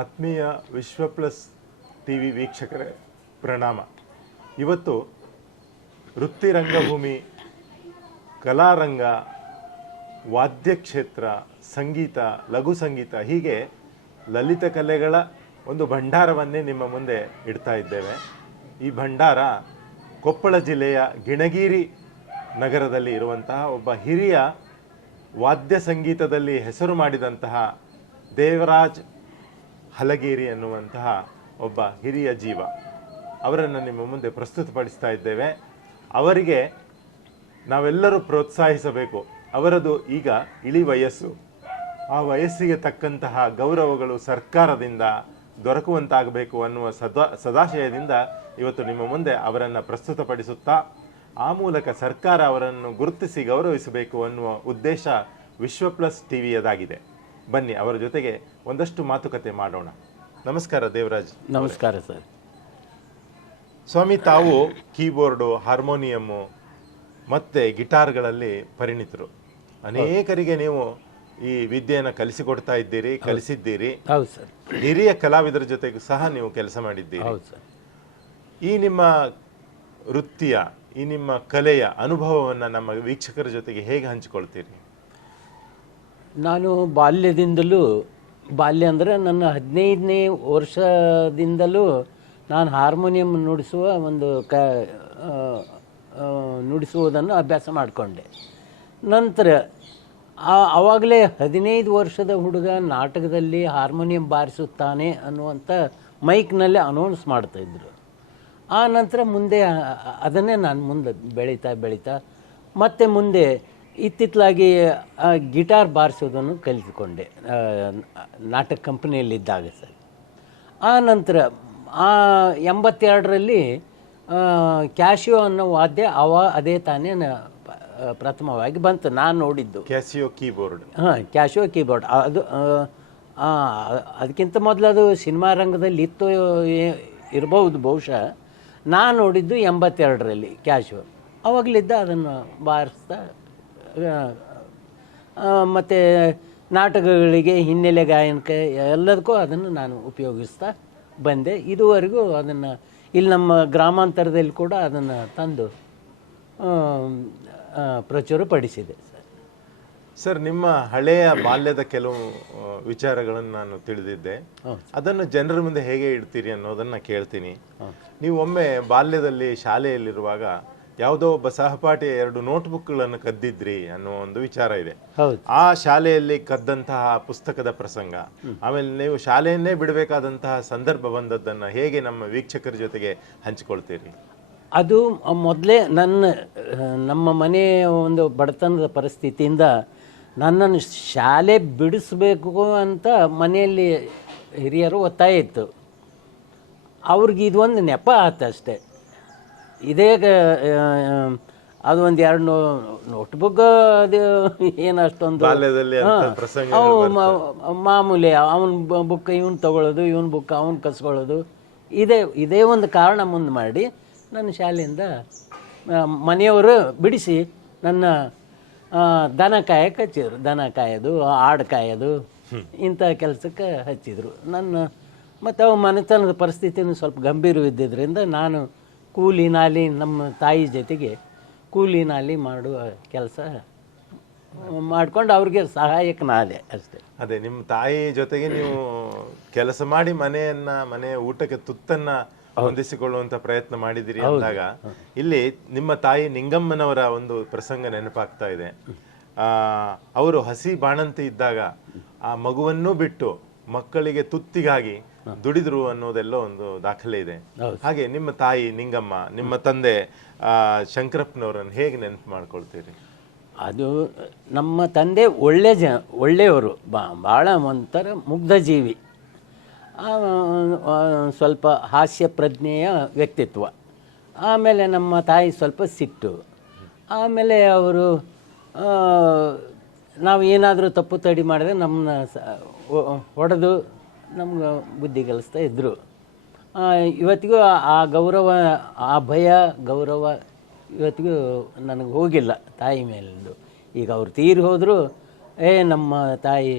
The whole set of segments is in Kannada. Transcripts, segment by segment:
ಆತ್ಮೀಯ ವಿಶ್ವ ಪ್ಲಸ್ ಟಿ ವಿ ವೀಕ್ಷಕರೇ ಪ್ರಣಾಮ. ಇವತ್ತು ವೃತ್ತಿ ರಂಗಭೂಮಿ, ಕಲಾರಂಗ, ವಾದ್ಯಕ್ಷೇತ್ರ, ಸಂಗೀತ, ಲಘು ಸಂಗೀತ ಹೀಗೆ ಲಲಿತ ಕಲೆಗಳ ಒಂದು ಭಂಡಾರವನ್ನೇ ನಿಮ್ಮ ಮುಂದೆ ಇಡ್ತಾ ಇದ್ದೇವೆ. ಈ ಭಂಡಾರ ಕೊಪ್ಪಳ ಜಿಲ್ಲೆಯ ಗಿಣಗಿರಿ ನಗರದಲ್ಲಿ ಇರುವಂತಹ ಒಬ್ಬ ಹಿರಿಯ ವಾದ್ಯ ಸಂಗೀತದಲ್ಲಿ ಹೆಸರು ಮಾಡಿದಂತಹ ದೇವರಾಜ್ ಹಲಗೇರಿ ಅನ್ನುವಂತಹ ಒಬ್ಬ ಹಿರಿಯ ಜೀವ, ಅವರನ್ನು ನಿಮ್ಮ ಮುಂದೆ ಪ್ರಸ್ತುತಪಡಿಸ್ತಾ ಇದ್ದೇವೆ. ಅವರಿಗೆ ನಾವೆಲ್ಲರೂ ಪ್ರೋತ್ಸಾಹಿಸಬೇಕು. ಅವರದು ಈಗ ಇಳಿ ವಯಸ್ಸು. ಆ ವಯಸ್ಸಿಗೆ ತಕ್ಕಂತಹ ಗೌರವಗಳು ಸರ್ಕಾರದಿಂದ ದೊರಕುವಂತಾಗಬೇಕು ಅನ್ನುವ ಸದಾಶಯದಿಂದ ಇವತ್ತು ನಿಮ್ಮ ಮುಂದೆ ಅವರನ್ನು ಪ್ರಸ್ತುತಪಡಿಸುತ್ತಾ ಆ ಮೂಲಕ ಸರ್ಕಾರ ಅವರನ್ನು ಗುರುತಿಸಿ ಗೌರವಿಸಬೇಕು ಅನ್ನುವ ಉದ್ದೇಶ ವಿಶ್ವ ಪ್ಲಸ್ ಟಿವಿಯದಾಗಿದೆ. ಬನ್ನಿ ಅವರ ಜೊತೆಗೆ ಒಂದಷ್ಟು ಮಾತುಕತೆ ಮಾಡೋಣ. ನಮಸ್ಕಾರ ದೇವರಾಜ್. ನಮಸ್ಕಾರ ಸರ್. ಸ್ವಾಮಿ, ತಾವು ಕೀಬೋರ್ಡು, ಹಾರ್ಮೋನಿಯಮ್ಮು ಮತ್ತು ಗಿಟಾರ್ಗಳಲ್ಲಿ ಪರಿಣಿತರು. ಅನೇಕರಿಗೆ ನೀವು ಈ ವಿದ್ಯೆಯನ್ನು ಕಲಿಸಿಕೊಡ್ತಾ ಇದ್ದೀರಿ, ಕಲಿಸಿದ್ದೀರಿ. ಹೌದು ಸರ್. ಹಿರಿಯ ಕಲಾವಿದರ ಜೊತೆಗೂ ಸಹ ನೀವು ಕೆಲಸ ಮಾಡಿದ್ದೀರಿ. ಹೌದು ಸರ್. ಈ ನಿಮ್ಮ ವೃತ್ತಿಯ, ಈ ನಿಮ್ಮ ಕಲೆಯ ಅನುಭವವನ್ನು ನಮ್ಮ ವೀಕ್ಷಕರ ಜೊತೆಗೆ ಹೇಗೆ ಹಂಚಿಕೊಳ್ತೀರಿ? ನಾನು ಬಾಲ್ಯದಿಂದಲೂ, ಬಾಲ್ಯ ಅಂದರೆ ನನ್ನ 15ನೇ ವರ್ಷದಿಂದಲೂ ನಾನು ಹಾರ್ಮೋನಿಯಂ ನುಡಿಸುವುದನ್ನು ಅಭ್ಯಾಸ ಮಾಡಿಕೊಂಡೆ. ನಂತರ ಆವಾಗಲೇ 15 ವರ್ಷದ ಹುಡುಗ ನಾಟಕದಲ್ಲಿ ಹಾರ್ಮೋನಿಯಂ ಬಾರಿಸುತ್ತಾನೆ ಅನ್ನುವಂಥ ಮೈಕ್ನಲ್ಲಿ ಅನೌನ್ಸ್ ಮಾಡ್ತಾಯಿದ್ರು. ಆ ನಂತರ ಮುಂದೆ ಅದನ್ನೇ ನಾನು ಮುಂದೆ ಬೆಳೀತಾ ಮತ್ತು ಮುಂದೆ ಇತ್ತಿತ್ತಲಾಗಿ ಗಿಟಾರ್ ಬಾರಿಸೋದನ್ನು ಕಲಿತುಕೊಂಡೆ ನಾಟಕ ಕಂಪನಿಯಲ್ಲಿದ್ದಾಗ ಸರ್. ಆ ನಂತರ 82ರಲ್ಲಿ ಕ್ಯಾಶಿಯೋ ಅನ್ನೋ ವಾದ್ಯ ಅದೇ ತಾನೇ ಪ್ರಥಮವಾಗಿ ಬಂತು. ನಾನು ನೋಡಿದ್ದು ಕ್ಯಾಸಿಯೋ ಕೀಬೋರ್ಡ್. ಕ್ಯಾಶಿಯೋ ಕೀಬೋರ್ಡ್. ಅದು ಅದಕ್ಕಿಂತ ಮೊದಲು ಅದು ಸಿನಿಮಾ ರಂಗದಲ್ಲಿ ಇತ್ತು ಇರಬಹುದು ಬಹುಶಃ. ನಾನು ನೋಡಿದ್ದು 82ರಲ್ಲಿ ಕ್ಯಾಶಿಯೋ. ಅವಾಗಲಿದ್ದ ಅದನ್ನು ಬಾರಿಸ್ತಾ ಮತ್ತು ನಾಟಕಗಳಿಗೆ, ಹಿನ್ನೆಲೆ ಗಾಯನಕ್ಕೆ ಎಲ್ಲದಕ್ಕೂ ಅದನ್ನು ನಾನು ಉಪಯೋಗಿಸ್ತಾ ಬಂದೆ. ಇದುವರೆಗೂ ಅದನ್ನು ಇಲ್ಲಿ ನಮ್ಮ ಗ್ರಾಮಾಂತರದಲ್ಲಿ ಕೂಡ ಅದನ್ನು ತಂದು ಪ್ರಚುರಪಡಿಸಿದೆ ಸರ್. ಸರ್, ನಿಮ್ಮ ಹಳೆಯ ಬಾಲ್ಯದ ಕೆಲವು ವಿಚಾರಗಳನ್ನು ನಾನು ತಿಳಿದಿದ್ದೆ. ಅದನ್ನು ಜನರ ಮುಂದೆ ಹೇಗೆ ಇಡ್ತೀರಿ ಅನ್ನೋದನ್ನು ಕೇಳ್ತೀನಿ. ನೀವು ಒಮ್ಮೆ ಬಾಲ್ಯದಲ್ಲಿ ಶಾಲೆಯಲ್ಲಿರುವಾಗ ಯಾವುದೋ ಒಬ್ಬ ಸಹಪಾಠಿಯ 2 ನೋಟ್ಬುಕ್ಗಳನ್ನು ಕದ್ದಿದ್ರಿ ಅನ್ನೋ ಒಂದು ವಿಚಾರ ಇದೆ. ಆ ಶಾಲೆಯಲ್ಲಿ ಕದ್ದಂತಹ ಪುಸ್ತಕದ ಪ್ರಸಂಗ, ಆಮೇಲೆ ನೀವು ಶಾಲೆಯನ್ನೇ ಬಿಡಬೇಕಾದಂತಹ ಸಂದರ್ಭ ಬಂದದ್ದನ್ನು ಹೇಗೆ ನಮ್ಮ ವೀಕ್ಷಕರ ಜೊತೆಗೆ ಹಂಚಿಕೊಳ್ತೀರಿ? ಅದು ಮೊದಲೇ ನಮ್ಮ ಮನೆಯ ಒಂದು ಬಡತನದ ಪರಿಸ್ಥಿತಿಯಿಂದ ನನ್ನನ್ನು ಶಾಲೆ ಬಿಡಿಸ್ಬೇಕು ಅಂತ ಮನೆಯಲ್ಲಿ ಹಿರಿಯರು ಒತ್ತಾಯ ಇತ್ತು. ಅವ್ರಿಗೆ ಇದೊಂದು ನೆಪ ಆಯ್ತು ಅಷ್ಟೇ. ಇದೇ ಅದು ಒಂದು 2 ನೋಟ್ಬುಕ್, ಅದು ಏನು ಅಷ್ಟೊಂದು ಮಾಮೂಲಿ. ಅವನ ಬುಕ್ ಇವನು ತಗೊಳ್ಳೋದು, ಇವನ ಬುಕ್ ಅವನು ಕಸ್ಕೊಳ್ಳೋದು, ಇದೇ ಒಂದು ಕಾರಣ ಮುಂದೆ ಮಾಡಿ ನನ್ನ ಶಾಲೆಯಿಂದ ಮನೆಯವರು ಬಿಡಿಸಿ ನನ್ನ ದನ ಕಾಯಕ್ಕೆ ಹಚ್ಚಿದ್ರು. ದನ ಕಾಯೋದು, ಆಡು ಕಾಯೋದು, ಇಂಥ ಕೆಲಸಕ್ಕೆ ಹಚ್ಚಿದ್ರು ಮತ್ತು ಅವು ಮನೆತನದ ಪರಿಸ್ಥಿತಿಯನ್ನು ಸ್ವಲ್ಪ ಗಂಭೀರವಿದ್ದರಿಂದ ನಾನು ಕೂಲಿ ನಾಲಿ, ನಮ್ಮ ತಾಯಿ ಜೊತೆಗೆ ಕೂಲಿ ನಾಲಿ ಮಾಡುವ ಕೆಲಸ ಮಾಡ್ಕೊಂಡು ಅವ್ರಿಗೆ ಸಹಾಯಕನಾದೆ ಅಷ್ಟೇ. ಅದೇ, ನಿಮ್ಮ ತಾಯಿ ಜೊತೆಗೆ ನೀವು ಕೆಲಸ ಮಾಡಿ ಮನೆಯ ಊಟಕ್ಕೆ ತುತ್ತನ್ನ ಹೊಂದಿಸಿಕೊಳ್ಳುವಂತ ಪ್ರಯತ್ನ ಮಾಡಿದಿರಿ ಅಂದಾಗ ಇಲ್ಲಿ ನಿಮ್ಮ ತಾಯಿ ನಿಂಗಮ್ಮನವರ ಒಂದು ಪ್ರಸಂಗ ನೆನಪಾಗ್ತಾ ಇದೆ. ಅವರು ಹಸಿ ಬಾಣಂತಿ ಇದ್ದಾಗ ಆ ಮಗುವನ್ನೂ ಬಿಟ್ಟು ಮಕ್ಕಳಿಗೆ ತುತ್ತಿಗಾಗಿ ದುಡಿದ್ರು ಅನ್ನೋದೆಲ್ಲ ಒಂದು ದಾಖಲೆ ಇದೆ. ಹಾಗೆ ನಿಮ್ಮ ತಾಯಿ ನಿಂಗಮ್ಮ, ನಿಮ್ಮ ತಂದೆ ಶಂಕರಪ್ಪನವರನ್ನು ಹೇಗೆ ನೆನಪು ಮಾಡ್ಕೊಳ್ತೀರಿ? ಅದು ನಮ್ಮ ತಂದೆ ಒಳ್ಳೆಯವರು, ಭಾಳ ಒಂಥರ ಮುಗ್ಧ ಜೀವಿ, ಸ್ವಲ್ಪ ಹಾಸ್ಯ ಪ್ರಜ್ಞೆಯ ವ್ಯಕ್ತಿತ್ವ. ಆಮೇಲೆ ನಮ್ಮ ತಾಯಿ ಸ್ವಲ್ಪ ಸಿಟ್ಟು. ಆಮೇಲೆ ಅವರು ನಾವು ಏನಾದರೂ ತಪ್ಪು ತಡಿ ಮಾಡಿದ್ರೆ ನಮ್ಮನ್ನ ಹೊಡೆದು ನಮ್ಗೆ ಬುದ್ಧಿ ಕಲಿಸ್ತಾ ಇದ್ದರು. ಇವತ್ತಿಗೂ ಆ ಗೌರವ, ಆ ಭಯ, ಗೌರವ ಇವತ್ತಿಗೂ ನನಗೆ ಹೋಗಿಲ್ಲ ತಾಯಿ ಮೇಲಿಂದು. ಈಗ ಅವ್ರು ತೀರಿ ಹೋದರೂ ನಮ್ಮ ತಾಯಿ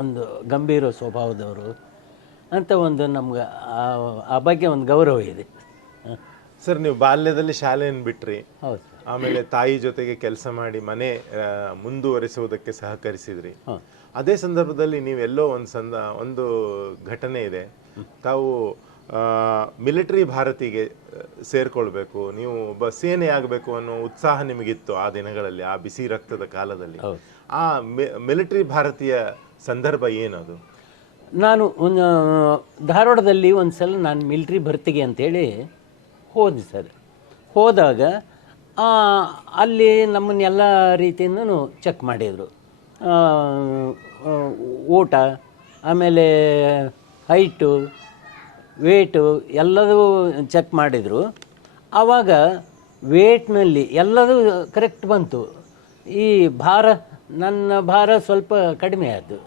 ಒಂದು ಗಂಭೀರ ಸ್ವಭಾವದವರು ಅಂತ ಒಂದು ನಮ್ಗೆ ಆ ಬಗ್ಗೆ ಒಂದು ಗೌರವ ಇದೆ. ಸರ್, ನೀವು ಬಾಲ್ಯದಲ್ಲಿ ಶಾಲೆಯನ್ನು ಬಿಟ್ರಿ, ಹೌದು. ಆಮೇಲೆ ತಾಯಿ ಜೊತೆಗೆ ಕೆಲಸ ಮಾಡಿ ಮನೆ ಮುಂದುವರಿಸುವುದಕ್ಕೆ ಸಹಕರಿಸಿದ್ರಿ. ಅದೇ ಸಂದರ್ಭದಲ್ಲಿ ನೀವೆಲ್ಲೋ ಒಂದು ಘಟನೆ ಇದೆ, ತಾವು ಮಿಲಿಟರಿ ಭಾರತಿಗೆ ಸೇರ್ಕೊಳ್ಬೇಕು, ನೀವು ಒಬ್ಬ ಸೇನೆ ಆಗಬೇಕು ಅನ್ನೋ ಉತ್ಸಾಹ ನಿಮಗಿತ್ತು ಆ ದಿನಗಳಲ್ಲಿ, ಆ ಬಿಸಿ ರಕ್ತದ ಕಾಲದಲ್ಲಿ. ಆ ಮಿಲಿಟರಿ ಭಾರತೀಯ ಸಂದರ್ಭ ಏನದು? ನಾನು ಒಂದು ಧಾರವಾಡದಲ್ಲಿ ಒಂದು ಸಲ ನಾನು ಮಿಲಿಟ್ರಿ ಭರ್ತಿಗೆ ಅಂತೇಳಿ ಹೋದೆ ಸರ್. ಹೋದಾಗ ಅಲ್ಲಿ ನಮ್ಮನ್ನೆಲ್ಲ ರೀತಿಯಿಂದನೂ ಚೆಕ್ ಮಾಡಿದರು. ಊಟ, ಆಮೇಲೆ ಹೈಟು, ವೇಟು ಎಲ್ಲದೂ ಚೆಕ್ ಮಾಡಿದರು. ಆವಾಗ ವೇಟ್ನಲ್ಲಿ ಎಲ್ಲದೂ ಕರೆಕ್ಟ್ ಬಂತು. ಈ ನನ್ನ ಭಾರ ಸ್ವಲ್ಪ ಕಡಿಮೆ ಆಯಿತು,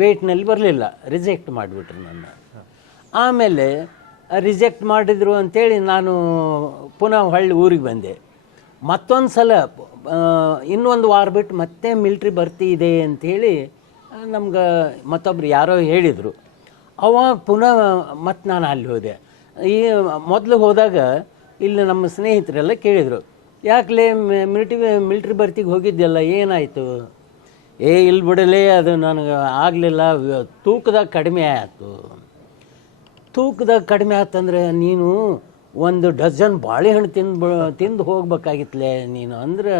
ವೇಟ್ನಲ್ಲಿ ಬರಲಿಲ್ಲ, ರಿಜೆಕ್ಟ್ ಮಾಡಿಬಿಟ್ರು ನನ್ನ. ಆಮೇಲೆ ರಿಜೆಕ್ಟ್ ಮಾಡಿದರು ಅಂಥೇಳಿ ನಾನು ಪುನಃ ಹೊಳ್ಳಿ ಊರಿಗೆ ಬಂದೆ. ಮತ್ತೊಂದು ಸಲ ಇನ್ನೊಂದು ವಾರ ಬಿಟ್ಟು ಮತ್ತೆ ಮಿಲ್ಟ್ರಿ ಭರ್ತಿ ಇದೆ ಅಂಥೇಳಿ ನಮ್ಗೆ ಮತ್ತೊಬ್ರು ಯಾರೋ ಹೇಳಿದರು. ಅವಾಗ ಪುನಃ ಮತ್ತೆ ನಾನು ಅಲ್ಲಿ ಹೋದೆ. ಈ ಮೊದಲು ಹೋದಾಗ ಇಲ್ಲಿ ನಮ್ಮ ಸ್ನೇಹಿತರೆಲ್ಲ ಕೇಳಿದರು, ಯಾಕಲೇ ಮಿಲ್ಟ್ರಿ ಭರ್ತಿಗೆ ಹೋಗಿದ್ದೆಲ್ಲ ಏನಾಯಿತು? ಇಲ್ಲಿ ಬಿಡಲೇ, ಅದು ನನಗೆ ಆಗಲಿಲ್ಲ, ತೂಕದಾಗ ಕಡಿಮೆ ಆಯಿತು. ತೂಕದಾಗ ಕಡಿಮೆ ಆಯ್ತಂದ್ರೆ ನೀನು ಒಂದು ಡಜನ್ ಬಾಳೆಹಣ್ಣು ತಿಂದು ಹೋಗ್ಬೇಕಾಗಿತ್ತಲೇ ನೀನು, ಅಂದ್ರೆ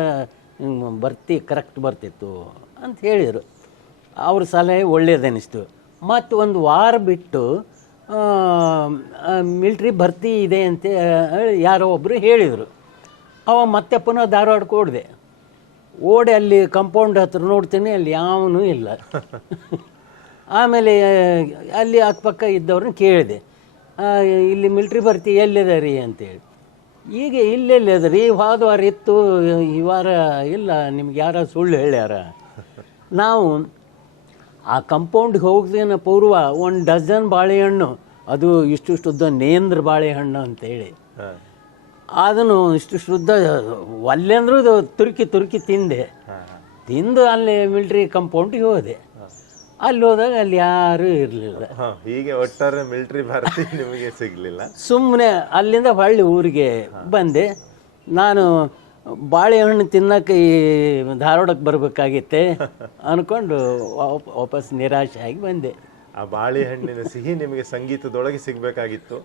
ಕರೆಕ್ಟ್ ಬರ್ತಿತ್ತು ಅಂತ ಹೇಳಿದರು. ಅವ್ರ ಸಲಹೆ ಒಳ್ಳೇದನ್ನಿಸ್ತು. ಮತ್ತು ಒಂದು ವಾರ ಬಿಟ್ಟು ಮಿಲ್ಟ್ರಿ ಭರ್ತಿ ಇದೆ ಅಂತ ಯಾರೋ ಒಬ್ಬರು ಹೇಳಿದರು. ಅವ ಮತ್ತೆ ಪುನಃ ಧಾರವಾಡಕ್ಕೆ ಓಡಿ ಅಲ್ಲಿ ಕಂಪೌಂಡ್ ಹತ್ರ ನೋಡ್ತೀನಿ, ಅಲ್ಲಿ ಯಾವನೂ ಇಲ್ಲ. ಆಮೇಲೆ ಅಲ್ಲಿ ಅಕ್ಕಪಕ್ಕ ಇದ್ದವ್ರನ್ನ ಕೇಳಿದೆ, ಇಲ್ಲಿ ಮಿಲ್ಟ್ರಿ ಭರ್ತಿ ಎಲ್ಲಿದೆ ರೀ ಅಂತೇಳಿ. ಈಗ ಇಲ್ಲೆಲ್ಲಿದೆ ರೀ, ಹೋದ ವಾರ ಇತ್ತು, ಈ ವಾರ ಇಲ್ಲ, ನಿಮ್ಗೆ ಯಾರ ಸುಳ್ಳು ಹೇಳ್ಯಾರ. ನಾವು ಆ ಕಂಪೌಂಡ್ಗೆ ಹೋಗ್ದೇನ ಪೂರ್ವ ಒಂದು ಡಜನ್ ಬಾಳೆಹಣ್ಣು, ಅದು ಇಷ್ಟುದ್ದ ನೇಂದ್ರ ಬಾಳೆಹಣ್ಣು ಅಂತೇಳಿ, ಅದನ್ನು ಇಷ್ಟುದ್ದ ಒಲ್ಲೆ ಅಂದ್ರೂ ತುರುಕಿ ತಿಂದು ಅಲ್ಲಿ ಮಿಲ್ಟ್ರಿ ಕಂಪೌಂಡಿಗೆ ಹೋದೆ. ಅಲ್ಲಿ ಹೋದಾಗ ಅಲ್ಲಿ ಯಾರೂ ಇರಲಿಲ್ಲ. ಹೀಗೆ ಒಟ್ಟಾರೆ ಮಿಲಿಟರಿ ಭಾರತಿ ನಿಮಗೆ ಸಿಗಲಿಲ್ಲ. ಸುಮ್ಮನೆ ಅಲ್ಲಿಂದ ಹೊಳ್ಳಿ ಊರಿಗೆ ಬಂದೆ. ನಾನು ಬಾಳೆಹಣ್ಣು ತಿನ್ನಕ್ಕೆ ಈ ಧಾರವಾಡಕ್ಕೆ ಬರಬೇಕಾಗಿತ್ತೆ ಅಂದ್ಕೊಂಡು ವಾಪಸ್ ನಿರಾಶೆ ಆಗಿ ಬಂದೆ. ಆ ಬಾಳೆಹಣ್ಣಿನ ಸಿಹಿ ನಿಮಗೆ ಸಂಗೀತದೊಳಗೆ ಸಿಗಬೇಕಾಗಿತ್ತು,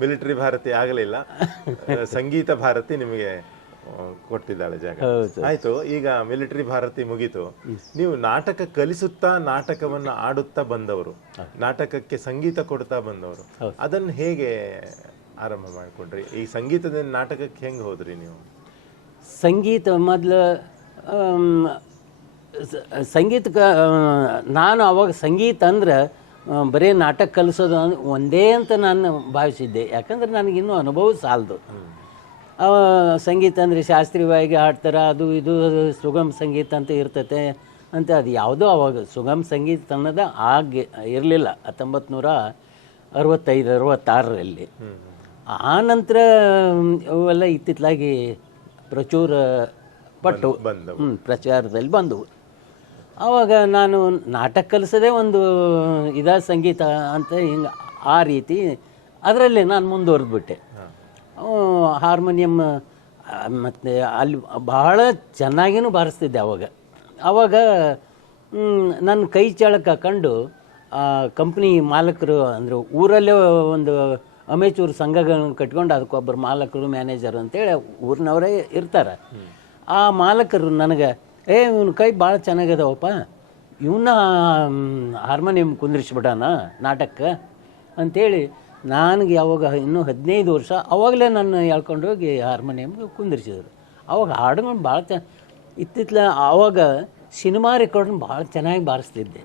ಮಿಲಿಟರಿ ಭಾರತಿ ಆಗಲಿಲ್ಲ, ಸಂಗೀತ ಭಾರತಿ ನಿಮಗೆ ಕೊಟ್ಟಿದ್ದಾಳೆ ಜಾಗ. ಆಯ್ತು, ಈಗ ಮಿಲಿಟರಿ ಭಾರತಿ ಮುಗೀತು. ನೀವು ನಾಟಕ ಕಲಿಸುತ್ತಾ ನಾಟಕವನ್ನ ಆಡುತ್ತಾ ಬಂದವರು, ನಾಟಕಕ್ಕೆ ಸಂಗೀತ ಕೊಡ್ತಾ ಬಂದವರು, ಅದನ್ನು ಹೇಗೆ ಆರಂಭ ಮಾಡಿಕೊಂಡ್ರಿ? ಈ ಸಂಗೀತದ ನಾಟಕಕ್ಕೆ ಹೆಂಗೆ ಹೋದ್ರಿ ನೀವು? ಸಂಗೀತ ಮೊದಲು ಸಂಗೀತಕ್ಕೆ ನಾನು ಅವಾಗ ಸಂಗೀತ ಅಂದ್ರೆ ಬರೀ ನಾಟಕ ಕಲಿಸೋದು ಒಂದೇ ಅಂತ ನಾನು ಭಾವಿಸಿದ್ದೆ. ಯಾಕಂದ್ರೆ ನನಗಿನ್ನೂ ಅನುಭವ ಸಾಲದು. ಸಂಗೀತ ಅಂದರೆ ಶಾಸ್ತ್ರೀಯವಾಗಿ ಹಾಡ್ತಾರೆ, ಅದು ಇದು ಸುಗಮ ಸಂಗೀತ ಅಂತ ಇರ್ತತೆ ಅಂತ, ಅದು ಯಾವುದೋ ಅವಾಗ ಸುಗಮ ಸಂಗೀತ ಅನ್ನೋದು ಇರಲಿಲ್ಲ 1965-66ರಲ್ಲಿ. ಆ ನಂತರ ಅವೆಲ್ಲ ಇತ್ತಿತ್ತಲಾಗಿ ಪ್ರಚುರ ಪಟ್ಟು ಪ್ರಚಾರದಲ್ಲಿ ಬಂದವು. ಆವಾಗ ನಾನು ನಾಟಕ ಕಲಿಸೋದೇ ಒಂದು ಸಂಗೀತ ಅಂತ ಹಿಂಗೆ ಆ ರೀತಿ ಅದರಲ್ಲಿ ನಾನು ಮುಂದುವರೆದ್ಬಿಟ್ಟೆ. ಹಾರ್ಮೋನಿಯಂ ಮತ್ತು ಅಲ್ಲಿ ಬಹಳ ಚೆನ್ನಾಗಿನೂ ಬಾರಿಸ್ತಿದ್ದೆ ಆವಾಗ ನನ್ನ ಕೈ ಚಳಕ ಕಂಡು ಕಂಪ್ನಿ ಮಾಲಕರು, ಅಂದರೆ ಊರಲ್ಲೇ ಒಂದು ಅಮೇಚೂರು ಸಂಘಗಳನ್ನು ಕಟ್ಕೊಂಡು ಅದಕ್ಕೊಬ್ಬರು ಮಾಲಕರು, ಮ್ಯಾನೇಜರು ಅಂತೇಳಿ ಊರಿನವರೇ ಇರ್ತಾರೆ. ಆ ಮಾಲಕರು ನನಗೆ, ಇವನ ಕೈ ಭಾಳ ಚೆನ್ನಾಗದವಪ್ಪ, ಇವನ್ನ ಹಾರ್ಮೋನಿಯಂ ಕುಂದ್ರಿಸ್ಬಿಡೋಣ ನಾಟಕಕ್ಕೆ ಅಂಥೇಳಿ ನನಗೆ ಯಾವಾಗ ಇನ್ನೂ 15 ವರ್ಷ ಅವಾಗಲೇ ನಾನು ಹೇಳ್ಕೊಂಡು ಹೋಗಿ ಹಾರ್ಮೋನಿಯಮ್ಗೆ ಕುಂದಿರಿಸಿದ್ರು. ಅವಾಗ ಹಾಡುಗಳು ಭಾಳ ಆವಾಗ ಸಿನಿಮಾ ರೆಕಾರ್ಡ್ನ ಭಾಳ ಚೆನ್ನಾಗಿ ಬಾರಿಸ್ತಿದ್ದೆ.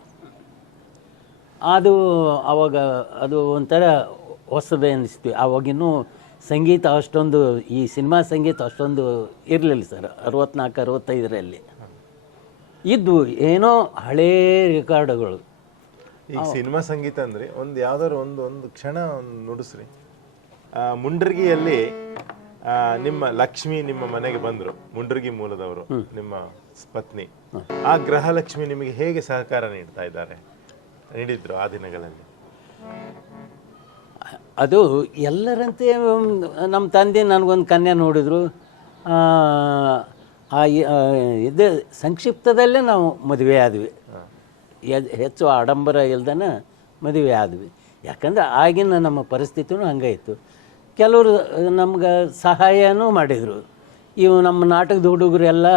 ಅವಾಗ ಅದು ಒಂಥರ ಹೊಸದೇ ಅನ್ನಿಸ್ತು. ಆವಾಗಿನ್ನೂ ಸಂಗೀತ ಅಷ್ಟೊಂದು, ಈ ಸಿನಿಮಾ ಸಂಗೀತ ಅಷ್ಟೊಂದು ಇರಲಿಲ್ಲ ಸರ್. 64-65ರಲ್ಲಿ ಇದ್ದು ಏನೋ ಹಳೇ ರೆಕಾರ್ಡ್ಗಳು. ಈಗ ಸಿನಿಮಾ ಸಂಗೀತ ಅಂದ್ರೆ ಯಾವ್ದಾದ್ರು ಒಂದು ಕ್ಷಣ ನುಡಿಸ್ರಿ. ಮುಂಡ್ರಗಿಯಲ್ಲಿ ನಿಮ್ಮ ಲಕ್ಷ್ಮಿ ನಿಮ್ಮ ಮನೆಗೆ ಬಂದ್ರು, ಮುಂಡ್ರಗಿ ಮೂಲದವರು, ನಿಮ್ಮ ಪತ್ನಿ. ಆ ಗೃಹಲಕ್ಷ್ಮಿ ನಿಮಗೆ ಹೇಗೆ ಸಹಕಾರ ನೀಡಿದ್ರು ಆ ದಿನಗಳಲ್ಲಿ? ಅದು ಎಲ್ಲರಂತೆ ನಮ್ಮ ತಂದೆ ನನಗೊಂದು ಕನ್ಯಾ ನೋಡಿದ್ರು. ಇದು ಸಂಕ್ಷಿಪ್ತದಲ್ಲೇ ನಾವು ಮದುವೆ ಆದ್ವಿ. ಹೆಚ್ಚು ಆಡಂಬರ ಇಲ್ದನ ಮದುವೆ ಆದ್ವಿ. ಯಾಕಂದ್ರೆ ಆಗಿನ ನಮ್ಮ ಪರಿಸ್ಥಿತಿನೂ ಹಂಗೆ ಇತ್ತು. ಕೆಲವರು ನಮ್ಗೆ ಸಹಾಯನೂ ಮಾಡಿದರು. ಇವು ನಮ್ಮ ನಾಟಕದ ಹುಡುಗರೆಲ್ಲ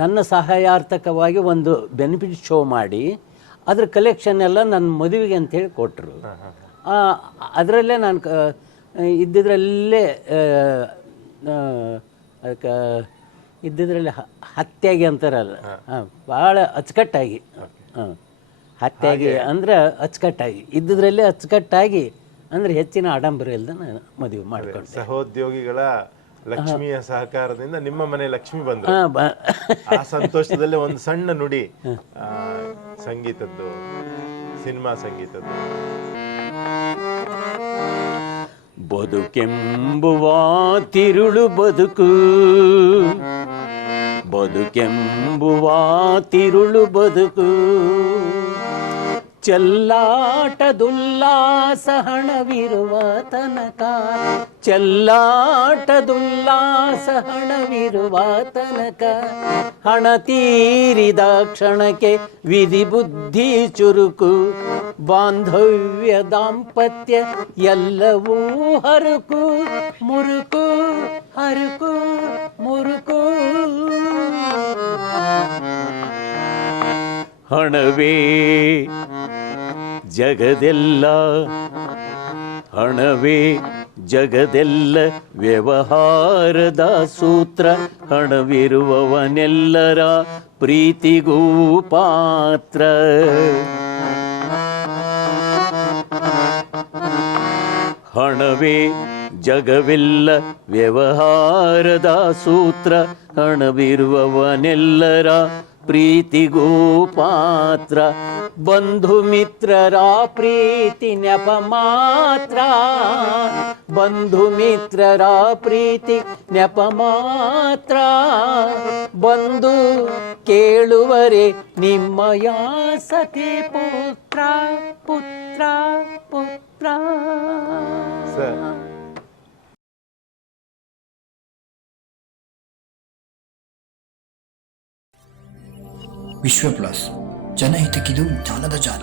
ನನ್ನ ಸಹಾಯಾರ್ಥಕವಾಗಿ ಒಂದು ಬೆನಿಫಿಟ್ ಶೋ ಮಾಡಿ ಅದ್ರ ಕಲೆಕ್ಷನ್ ಎಲ್ಲ ನನ್ನ ಮದುವೆಗೆ ಅಂಥೇಳಿ ಕೊಟ್ಟರು. ಅದರಲ್ಲೇ ನಾನು ಇದ್ದಿದ್ರಲ್ಲೇ ಅದಕ್ಕೆ ಇದ್ದಿದ್ರಲ್ಲಿ ಹತ್ಯಾಗಿ ಅಂತಾರಲ್ಲ, ಭಾಳ ಅಚ್ಚುಕಟ್ಟಾಗಿ, ಹತ್ಯಾಗಿ ಅಂದ್ರೆ ಅಚ್ಚುಕಟ್ಟಾಗಿ ಇದ್ದಿದ್ರಲ್ಲೇ ಅಚ್ಚುಕಟ್ಟಾಗಿ ಅಂದ್ರೆ ಹೆಚ್ಚಿನ ಆಡಂಬರ ಇಲ್ಲದ ಮದುವೆ ಮಾಡಿಕೊಂಡು. ಸಹೋದ್ಯೋಗಿಗಳ ಲಕ್ಷ್ಮಿಯ ಸಹಕಾರದಿಂದ ನಿಮ್ಮ ಮನೆ ಲಕ್ಷ್ಮಿ ಬಂದ್ರು. ಆ ಸಂತೋಷದಲ್ಲಿ ಒಂದು ಸಣ್ಣ ನುಡಿ ಸಂಗೀತದ್ದು, ಸಿನಿಮಾ ಸಂಗೀತದ್ದು. ಬದುಕೆಂಬುವ ತಿರುಳು ಬದುಕು, ಬದುಕೆಂಬುವ ತಿರುಳು ಬದುಕು, ಚೆಲ್ಲಾಟದುಲ್ಲಾಸ ಹಣವಿರುವ ತನಕ, ಚೆಲ್ಲಾಟದುಲ್ಲಾಸ ಹಣವಿರುವ ತನಕ, ಹಣ ತೀರಿದ ಕ್ಷಣಕ್ಕೆ ವಿಧಿ ಬುದ್ಧಿ ಚುರುಕು, ಬಾಂಧವ್ಯ ದಾಂಪತ್ಯ ಎಲ್ಲವೂ ಹರುಕು ಮುರುಕು, ಹರುಕು ಮುರುಕು. ಹಣವೇ ಜಗದೆಲ್ಲ, ಹಣವೇ ಜಗದೆಲ್ಲ ವ್ಯವಹಾರದ ಸೂತ್ರ, ಹಣವಿರುವವನೆಲ್ಲರ ಪ್ರೀತಿಗೂ ಪಾತ್ರ. ಹಣವೇ ಜಗವೆಲ್ಲ ವ್ಯವಹಾರದ ಸೂತ್ರ, ಹಣವಿರುವವನೆಲ್ಲರ ಪ್ರೀತಿಗೂ ಪಾತ್ರ. ಬಂಧು ಮಿತ್ರರ ಪ್ರೀತಿ ನೆಪ ಮಾತ್ರ, ಬಂಧು ಮಿತ್ರರ ಪ್ರೀತಿ ನೆಪ ಮಾತ್ರ, ಬಂದು ಕೇಳುವರೆ ನಿಮ್ಮಯ ಸತಿ ಪುತ್ರ ಪುತ್ರ ಪುತ್ರ. ವಿಶ್ವ ಪ್ಲಸ್, ಜನಹಿತಕ್ಕಿದು ಜ್ಞಾನದ ಜಾಲ.